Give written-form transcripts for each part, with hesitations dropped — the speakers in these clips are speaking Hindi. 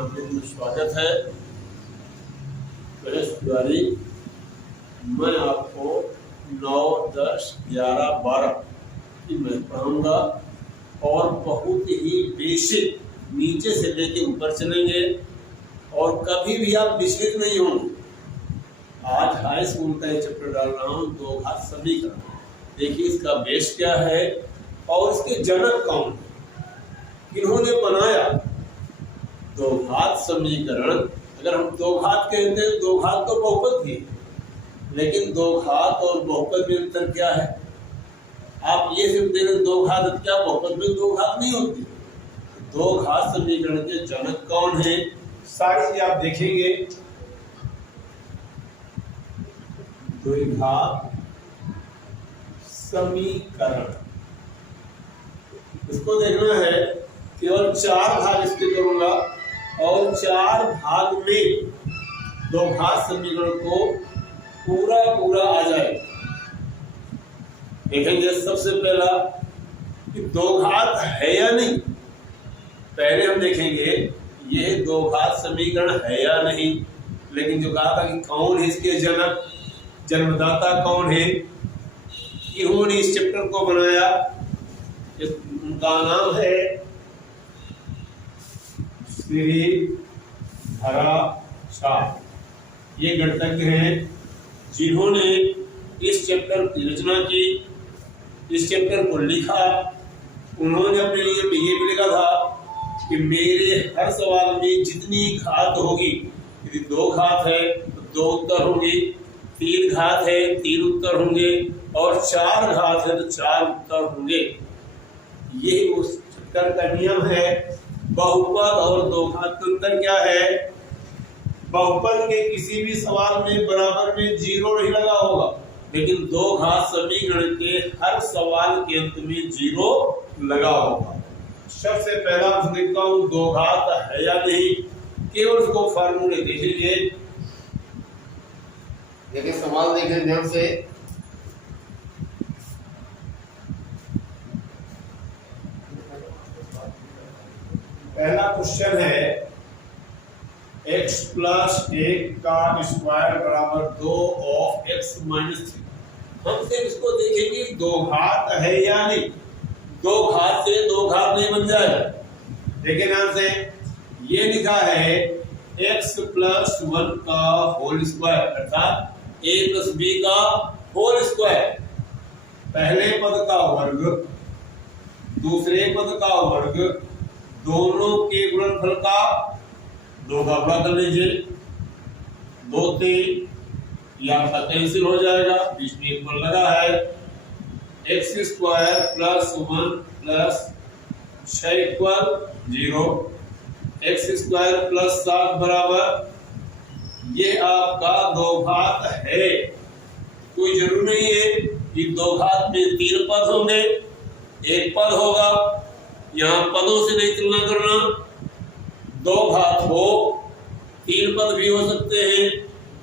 आपका स्वागत है। बृहस्पतिवारी मैं आपको 9, 10, 11, 12 की मैं पढ़ाऊंगा और बहुत ही बेसिक नीचे से लेके ऊपर चलेंगे और कभी भी आप विचलित नहीं होंगे। आज हाई स्कूल का एक चैप्टर डाल रहा हूँ, दो घात समीकरण। देखिए इसका बेस क्या है और इसके जनक कौन है, किन्होंने बनाया दो घात समीकरण। अगर हम दो घात कहते हैं, दो घात तो बहुपद भी, लेकिन दो घात और बहुपद में अंतर क्या है? आप ये सिर्फ दे रहे दो घात, क्या बहुपद में दो घात नहीं होती? दो घात समीकरण के जनक कौन है, सारी चीज आप देखेंगे। द्विघात समीकरण इसको देखना है। केवल 4 भाग इसके करूंगा और 4 भाग में दो घात समीकरण को पूरा आ जाएगा। देखेंगे सबसे पहला कि दो घात है या नहीं। पहले हम देखेंगे यह दो घात समीकरण है या नहीं, लेकिन जो कहा था कि कौन है इसके जनक, जन्मदाता कौन है, इन्होंने इस चैप्टर को बनाया। उनका नाम है श्री धराशाह। ये गणितज्ञ हैं जिन्होंने इस चैप्टर की रचना की, इस चैप्टर को लिखा। उन्होंने अपने लिए ये भी लिखा था कि मेरे हर सवाल में जितनी घात होगी, यदि दो घात है तो दो उत्तर होंगे, 3 घात है 3 उत्तर होंगे और 4 घात है तो 4 उत्तर होंगे। यही उस चैप्टर का नियम है। बहुपद और दो घात का अंतर क्या है? बहुपद के किसी भी सवाल में बराबर में 0 नहीं लगा होगा, लेकिन दो घात समीकरण के हर सवाल के अंत में 0 लगा होगा। सबसे पहला हम देखता हूं दो घात है या नहीं, केवल उसको फार्मूले देख लीजिए। देखिए सवाल देखें ध्यान से। पहला क्वेश्चन है x प्लस 1 का स्क्वायर बराबर 2 ऑफ x माइनस 3। हम सिर्फ इसको देखेंगे दो घात है या नहीं। दो घात से दो घात नहीं बन जाएगा। देखिए ध्यान से, ये लिखा है x प्लस 1 का होल स्क्वायर अर्थात a प्लस b का होल स्क्वायर। पहले पद का वर्ग, दूसरे पद का वर्ग, दोनों के गुणनफल का 2 का गुणा कर लीजिए। 2 3 यहां का कैंसिल हो जाएगा, बीच में एक बल लगा है। x square plus 1 plus 6 equal 0। x square plus 7 बराबर, ये आपका दो घात है। कोई जरूर नहीं है कि दो घात में 3 पद होंगे, एक पद होगा। यहाँ पदों से नहीं तुलना करना। दो घात हो, 3 पद भी हो सकते हैं,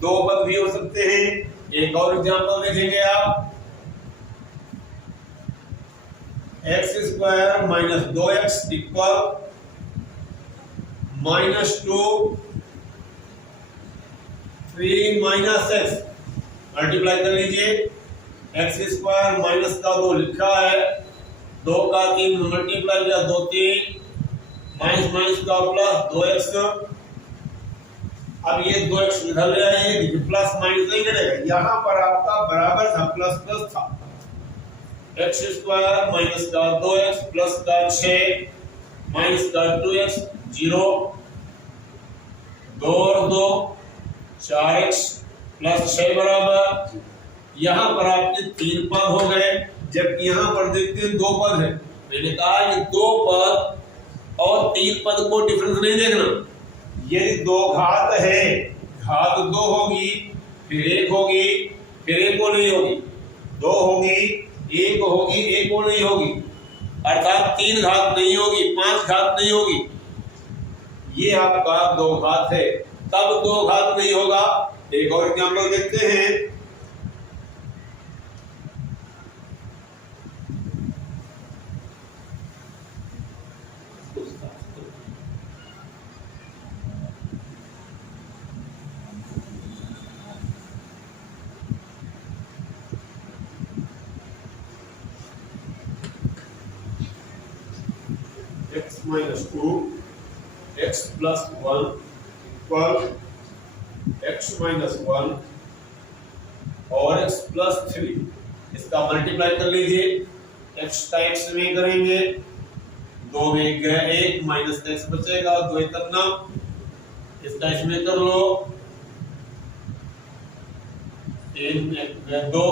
2 पद भी हो सकते हैं। एक और एग्जांपल देखेंगे आप। x square minus 2x equal -2 3 minus x। Multiply कर लीजिए। x स्क्वायर माइनस का 2 लिखा है, 2 का 3 मल्टीप्लाई किया 2 3 माइनस माइनस का प्लस 2x। अब ये 2x इधर ले आइए, प्लस माइनस नहीं करेगा, यहाँ पर आपका बराबर था, प्लस प्लस था। x स्क्वायर माइनस का 2x प्लस का 6 माइनस का 2x 0। 2 और 2 4x प्लस 6 बराबर, यहाँ पर आपके 3 पद हो गए, जबकि यहाँ पर देखते हैं 2 पद है। मैंने कहा ये 2 पद और 3 पद को डिफरेंस नहीं देखना। यदि दो घात है, घात 2 होगी, फिर 1 होगी, फिर 1 को नहीं होगी, 2 होगी, 1 होगी, 1 को नहीं होगी, अर्थात 3 घात नहीं होगी, 5 घात नहीं होगी। ये आपका दो घात है, तब दो घात नहीं होगा। एक और एग्जांपल देखते हैं। minus 2 x plus 1 equal x minus 1 और x plus 3, इसका मल्टीप्लाई कर लीजिए। x का x में करेंगे, 2 में गया 1 माइनस का x बचेगा, 2 करना, इसका इसमें कर लो, 3 में गया 2,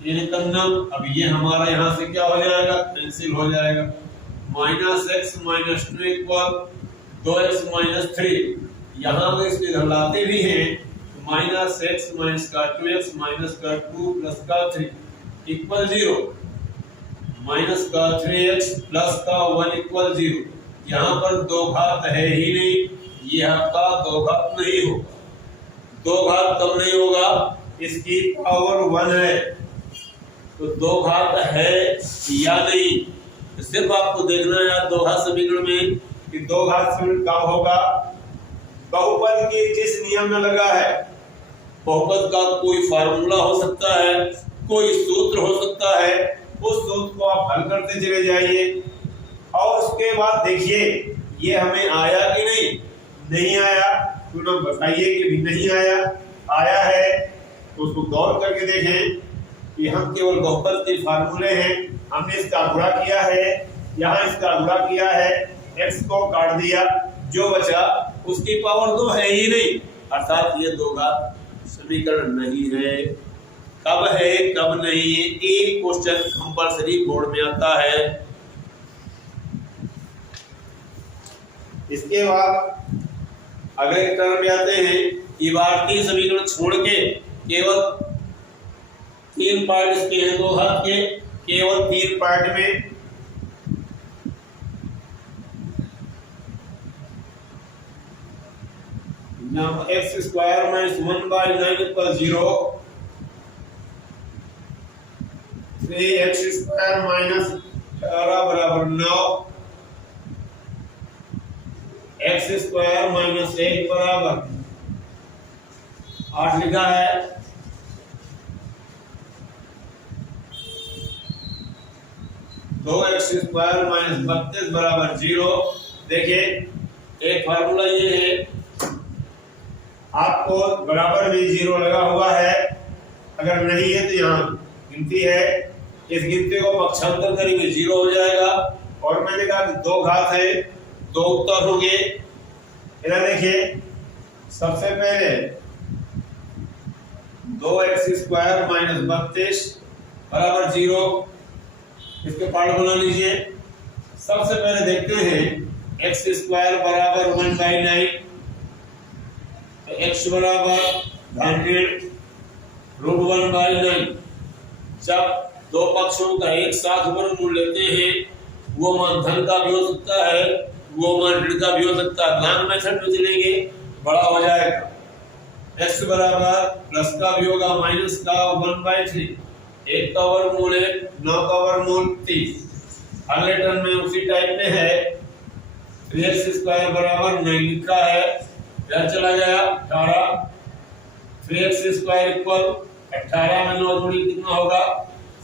3 करना। अब ये हमारा यहाँ से क्या हो जाएगा, कैंसिल हो जाएगा। Minus x minus 2 equal 2x minus 3। यहाँ पे इसको इधर लाते भी हैं, माइनस एक्स माइनस का 2x माइनस का 2 प्लस का 3 इक्वल 0, माइनस का 3x प्लस का 1 इक्वल 0। यहाँ पर दो घात है ही नहीं, ये आपका दो घात नहीं होगा। दो घात कब नहीं होगा, इसकी पावर 1 है, तो दो घात है या नहीं, सिर्फ आपको देखना है दो घात समीकरण में कि दो घात समीकरण कब होगा। बहुपद के जिस नियम में लगा है, बहुपद का कोई फार्मूला हो सकता है, कोई सूत्र हो सकता है, उस सूत्र को आप हल करते चले जाइए और उसके बाद देखिए ये हमें आया कि नहीं आया, तो लोग बताइए कि भी नहीं आया है तो उसको गौर करके देखें कि हम केवल बहुपद के फार्मूले हैं, हमने इसका गुणा किया है, यहाँ इसका गुणा किया है, x को काट दिया, जो बचा उसकी पावर 2 है ही नहीं, अर्थात ये दो घात समीकरण नहीं है। कब है कब नहीं है, एक क्वेश्चन कंपलसरी बोर्ड में आता है। इसके बाद अगले टर्म में आते हैं कि भारतीय समीकरण छोड़ के केवल 3 पार्ट इसके हैं, दो घात के केवल 3 पार्ट में x square minus 1/9 equal 0, 3x square minus 18 बराबर 9, x स्क्वायर माइनस 1 बराबर 8 लिखा है। दो एक्स स्क्वायर माइनस 32 बराबर 0। देखिए एक फार्मूला ये है, आपको बराबर में 0 लगा हुआ है, अगर नहीं है तो यहाँ गिनती है, इस गिनती को पक्षांतर करेंगे 0 हो जाएगा। और मैंने कहा कि दो घात है, दो उत्तर होंगे। इधर देखिए सबसे पहले 2x स्क्वायर माइनस 32 बराबर 0, इसके पार्ट बना लीजिए। सबसे पहले देखते हैं x स्क्वायर बराबर 1/9, तो x बराबर 100 रूट 1/9। जब दो पक्षों का एक साथ वर्गमूल लेते हैं, वो मान धन का भी हो सकता है, वो मान ऋण का भी हो सकता है। लॉन्ग मेथड में चलेंगे, बड़ा हो जाएगा। x बराबर प्लस का भी होगा, माइनस का 1/3, 1 का वर्गमूल है 9 का वर्गमूल 30। अगले टर्म में उसी टाइप में है, 3x स्क्वायर बराबर 9 लिखा है, इधर चला गया 18, 3x स्क्वायर इक्वल 18 में 9 जोड़ी कितना होगा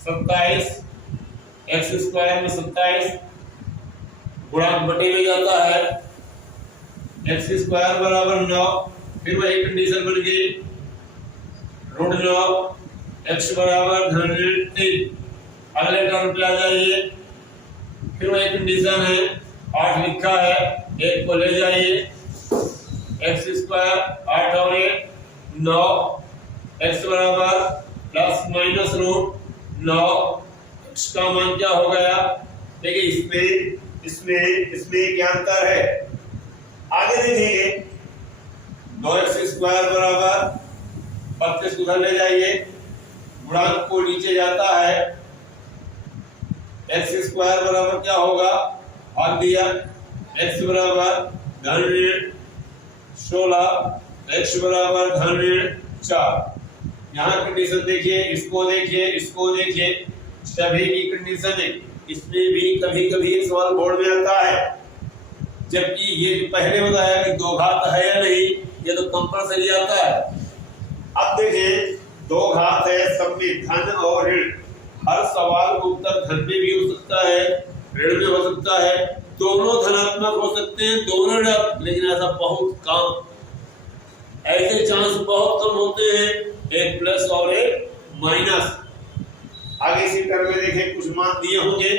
27, x स्क्वायर में 27 गुणांक बटे में जाता है, x स्क्वायर बराबर 9, फिर वही कंडीशन बन गई रूट 9, x बराबर 3। अगले टर्म पे आ जाइए, फिर वही कंडीशन है, 8 लिखा है, 1 को ले जाइए, x स्क्वायर 8 और 1 9, x बराबर प्लस माइनस रूट 9, x का मान क्या हो गया। देखिए इसमें क्या अंतर है, आगे देखेंगे। 2x स्क्वायर बराबर 32 उधर ले जाइए, गुणांक को नीचे जाता है, x स्क्वायर बराबर क्या होगा, भाग दिया, x बराबर धन 16, x बराबर धन 4। यहाँ कंडीशन देखिए, इसको देखिए, सभी की कंडीशन है। इसमें भी कभी कभी एक सवाल बोर्ड में आता है, जबकि ये पहले बताया कि दो घात है या नहीं, ये तो कंपलसरी आता है। अब देखिए दो घात है, सब में धन और ऋण, हर सवाल का उत्तर धन में भी हो सकता है ऋण में हो सकता है, दोनों धनात्मक हो सकते हैं, दोनों ऋण, लेकिन ऐसा बहुत कम, ऐसे चांस बहुत कम होते हैं, एक प्लस और एक माइनस। आगे इसी टर्म में देखें, कुछ मान दिए होंगे,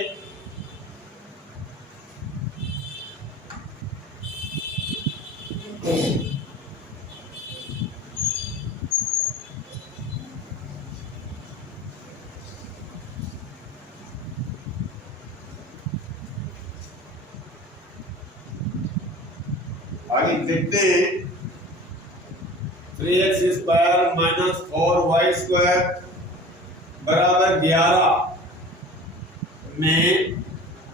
आगे देखते हैं 3x square minus 4y square बराबर 11 में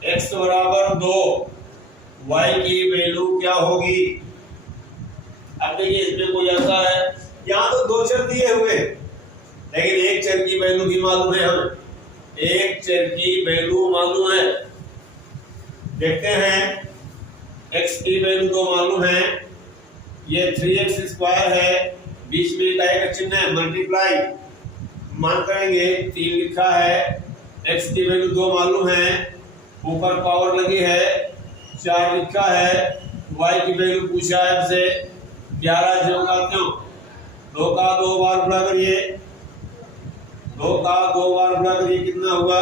x बराबर 2, y की वैल्यू क्या होगी। अब देखिए इसमें कोई ऐसा है, यहाँ तो दो चर दिए हुए, लेकिन एक चर की वैल्यू भी मालूम है, हमें एक चर की वैल्यू मालूम है। देखते हैं, x की वैल्यू तो मालूम है, ये 3x स्क्वायर है, बीच में का चिन्ह है मल्टीप्लाई, मान करेंगे 3 लिखा है, x की वैल्यू 2 मालूम है, ऊपर पावर लगी है 4 लिखा है, y की वैल्यू पूछा है हमसे 11 जो का क्यों, 2 का 2 बार गुणा करिए, 2 का 2 बार गुणा करिए कितना हुआ,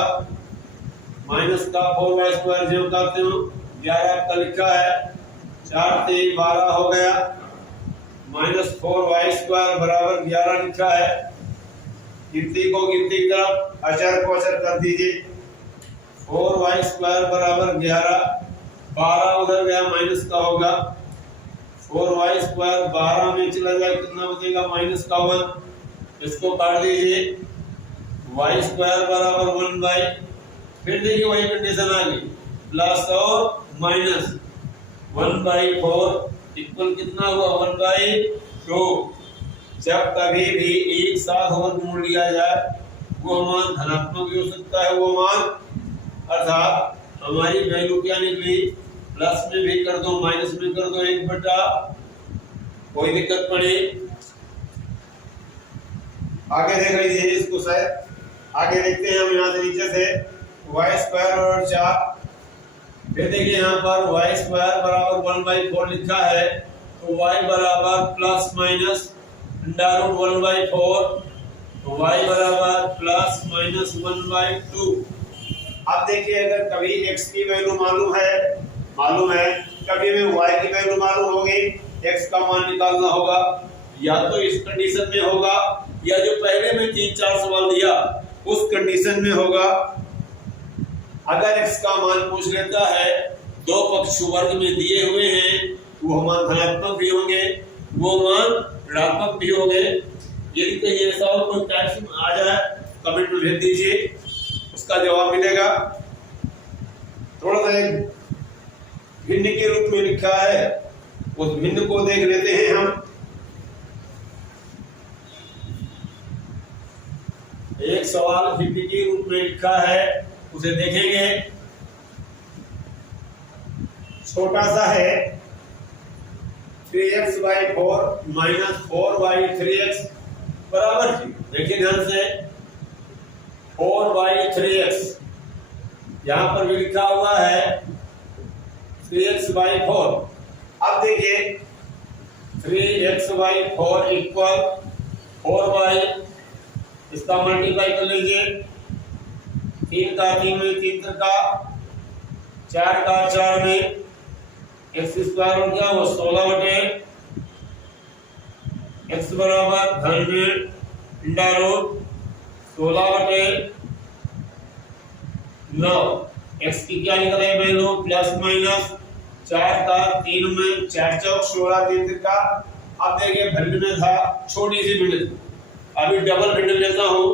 माइनस का 4y स्क्वायर जो का क्यों 11 का लिखा है, 4 3 12 हो गया, माइनस 4y स्क्वायर बराबर 11 लिखा है। गिनती को गिनती की तरफ अचर को अचर कर दीजिए, 4y स्क्वायर बराबर 11, 12 उधर गया माइनस का होगा, 4y स्क्वायर 12 में चला जाए कितना बचेगा माइनस का 1, इसको काट दीजिए, y स्क्वायर बराबर 1 बाई, फिर देखिए वही कंडीशन आ गई, प्लस और माइनस 1/4 इक्वल कितना हुआ 1/2। जब कभी भी एक साथ वर्गमूल लिया जाए वो मान धनात्मक भी हो सकता है, वो मान अर्थात हमारी वैल्यू क्या निकली, प्लस में भी कर दो माइनस में कर दो 1/, कोई दिक्कत पड़ी। आगे देख लीजिए इसको सर, आगे देखते हैं हम यहाँ से नीचे से y स्क्वायर और 4, फिर देखिए यहाँ पर y स्क्वायर बराबर 1/4 लिखा है, तो y बराबर प्लस माइनस अंडर रूट 1/4, तो y बराबर प्लस माइनस 1/2। अब देखिए अगर कभी x की वैल्यू मालूम है, कभी में y की वैल्यू मालूम होगी, x का मान निकालना होगा, या तो इस कंडीशन में होगा या जो पहले में 3-4 सवाल दिया उस कंडीशन में होगा। अगर x का मान पूछ लेता है, दो पक्ष वर्ग में दिए हुए हैं, वो मान धनात्मक भी होंगे, वो मान ऋणात्मक भी होंगे। यदि कहीं ऐसा हो कोई टाइप आ जाए कमेंट में भेज दीजिए, उसका जवाब मिलेगा। थोड़ा सा एक भिन्न के रूप में लिखा है, उस भिन्न को देख लेते हैं हम। एक सवाल भिन्न के रूप में लिखा है, उसे देखेंगे। छोटा सा है 3x/4 माइनस 4y3x बराबर 0। देखिए ध्यान से 4y3x, यहां पर भी लिखा हुआ है 3x/4। अब देखिए 3x/4 इक्वल 4y, इसका मल्टीप्लाई कर लीजिए, 3 का 3 में 3 का 4 का 4 में x स्क्वायर हो गया वो 16 बटे x बराबर धन में अंडर रूट 16 बटे 9, x की क्या निकले वैल्यू प्लस माइनस 4 का 3 में 4 चौक 16 3 का। अब देखिए भिन्न में था छोटी सी भिन्न, अभी डबल भिन्न लेता हूं।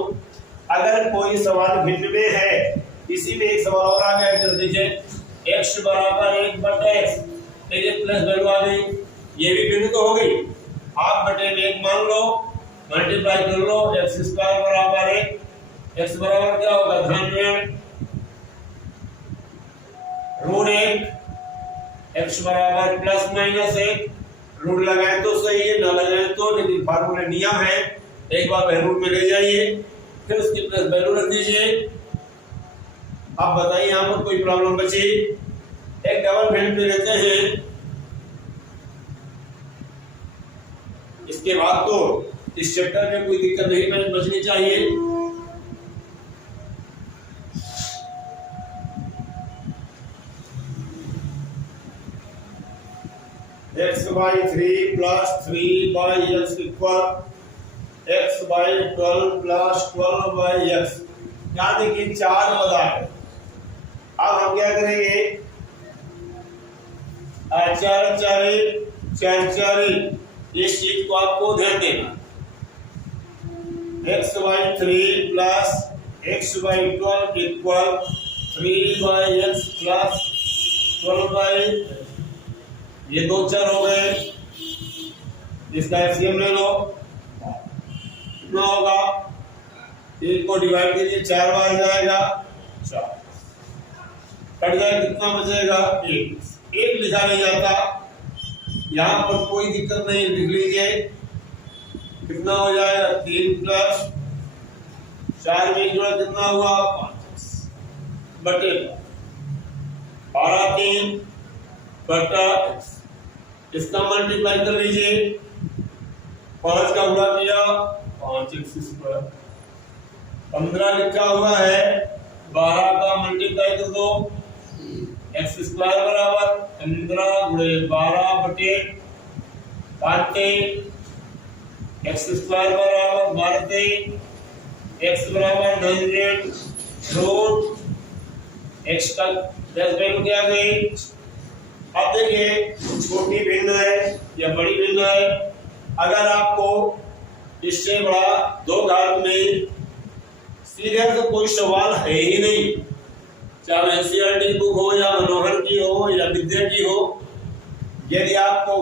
अगर कोई सवाल भिन्न में है, इसी में एक सवाल और आ गया, इधर देखिए x बराबर 1/x, देखिए प्लस वैल्यू आ गई, ये भी भिन्न तो हो गई। हाफ बटे में 1 मान लो, मल्टीप्लाई कर लो, x स्क्वायर बराबर 1, x बराबर क्या होगा धन में रूट 1, x बराबर प्लस माइनस 1, रूट लगाए तो सही है, ना लगाए तो, लेकिन फार्मूला नियम है, एक बार रूट में ले जाइए, फिर उसकी प्लस वैल्यू रख दीजिए, अब बताइए यहाँ पर कोई प्रॉब्लम बची? एक डबल वैल्यू पे लेते हैं, इसके बाद तो इस चैप्टर में कोई दिक्कत नहीं बचनी चाहिए। x/3 + 3/x equal x/12 + 12/x। यहाँ देखिए चार पद आ गए। अब हम क्या करेंगे? चार चार इस चीज को आपको ध्यान देना। x/3 + x/12 equal 3/x + 12/x। ये दो चर हो गए, इसका एलसीएम ले लो, कितना होगा? 3 को डिवाइड कीजिए, 4 बार जाएगा, 4 कट जाए, कितना बचेगा? 1 लिखा नहीं जाता, यहाँ पर कोई दिक्कत नहीं, लिख लीजिए। कितना हो जाएगा? 3 + 4 में जोड़ा कितना हुआ? 5 बटे 12 3 बटा इसका मल्टीप्लाई कर लीजिए। 5 का गुणा किया 5x²। 15 लिखा हुआ है, 12 का मल्टीप्लाई कर दो, x² बराबर 15 × 12 बटे 5 x² बराबर 12 x बराबर 100 रूट x का 10 वैल्यू क्या गई? अब देखिए छोटी भिन्न है या बड़ी भिन्न है। अगर आपको इससे बड़ा दो घात में सीधे तो कोई सवाल है ही नहीं, चाहे एनसीईआरटी बुक हो या मनोहर की हो या विद्या की हो, यदि आपको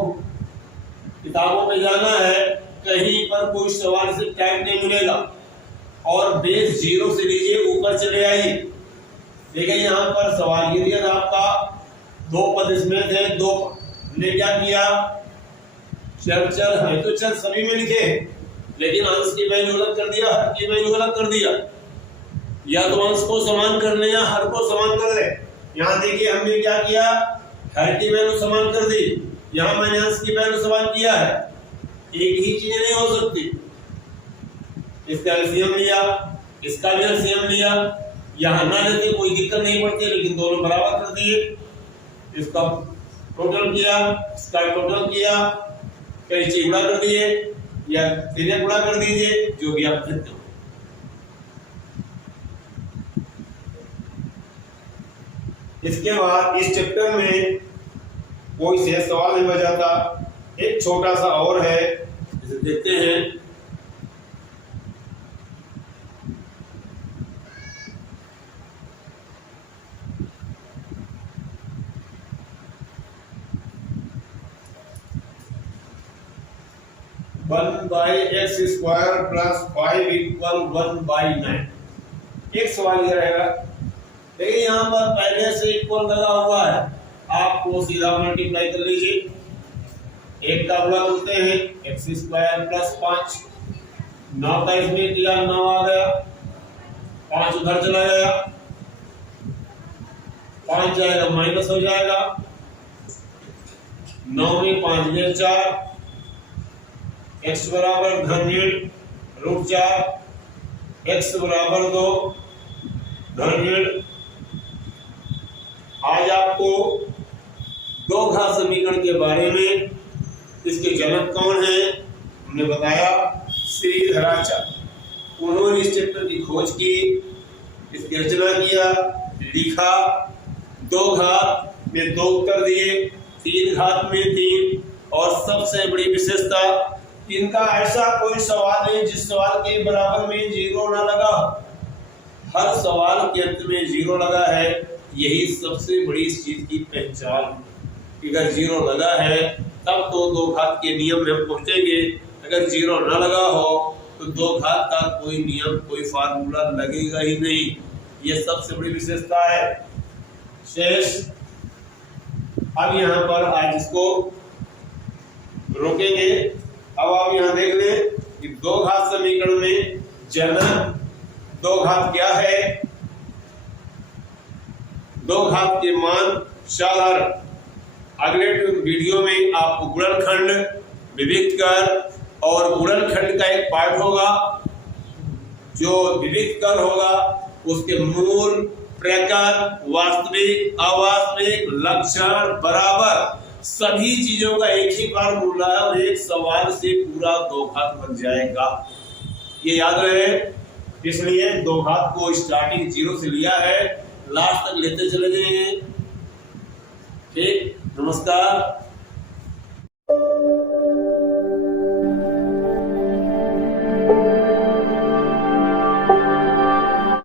किताबों में जाना है कहीं पर कोई सवाल से टाइम नहीं मिलेगा। और बेस 0 से लीजिए ऊपर चले आइए। देखिए यहाँ पर सवाल ये दिया था आपका, दो पद इसमें थे, दो हमने क्या किया? चर है तो चर सभी में लिखे, लेकिन अंश की वैल्यू अलग कर दिया, हर की वैल्यू अलग कर दिया। या तो अंश को समान कर ले या हर को समान कर ले। यहाँ देखिए हमने क्या किया? हर की वैल्यू समान कर दी, यहाँ मैंने अंश की वैल्यू समान किया है। एक ही चीज नहीं हो सकती। इसका एलसीएम लिया, इसका भी एलसीएम लिया, यहाँ ना लेते कोई दिक्कत नहीं पड़ती, लेकिन दोनों बराबर कर दिए। इसका टोटल किया, इसका टोटल किया, कई गुणा कर दिए या सीधे गुणा कर दीजिए, जो भी आप करते हो। इसके बाद इस चैप्टर में कोई से सवाल नहीं बचाता। एक छोटा सा और है, इसे देखते हैं। One by x square plus 5 equal 1/9। एक सवाल यह रहेगा, देखिए यहाँ पर पहले से इक्वल लगा हुआ है, आपको सीधा मल्टीप्लाई कर लीजिए। एक का गुणा करते हैं, x² प्लस 5, 9 का इसमें किया, 9 आ गया, 5 उधर चला गया, 5 जाएगा माइनस हो जाएगा, 9 में 5 में 4, x बराबर √4, x बराबर 2 √। आज आपको दो घात समीकरण के बारे में, इसके जनक कौन है हमने बताया, श्रीधराचार्य। उन्होंने इस चैप्टर की खोज की, इसकी रचना किया, लिखा। 2 घात में 2 उत्तर दिए, 3 घात में 3, और सबसे बड़ी विशेषता इनका ऐसा कोई सवाल नहीं जिस सवाल के बराबर में 0 ना लगा हो। हर सवाल के अंत में 0 लगा है, यही सबसे बड़ी इस चीज की पहचान। अगर 0 लगा है तब तो 2 घात के नियम में हम पहुंचेंगे। अगर 0 ना लगा हो तो 2 घात का कोई नियम, कोई फार्मूला लगेगा ही नहीं। ये सबसे बड़ी विशेषता है। शेष अब यहाँ पर आज इसको रोकेंगे। अब आप यहाँ देख लें कि 2 घात समीकरण में जनक 2 घात क्या है, दो घात के मान साधारण। अगले वीडियो में आपको गुणनखंड, विविक्त कर और गुणनखंड का एक पार्ट होगा। जो विविक्त कर होगा उसके मूल, प्रकार, वास्तविक, अवास्तविक, लक्षण, बराबर सभी चीजों का एक ही फार्मूला है और एक सवाल से पूरा दो घात बन जाएगा। ये याद रहे, इसलिए दो घात को स्टार्टिंग 0 से लिया है, लास्ट तक लेते चले जाएंगे। ठीक, नमस्कार।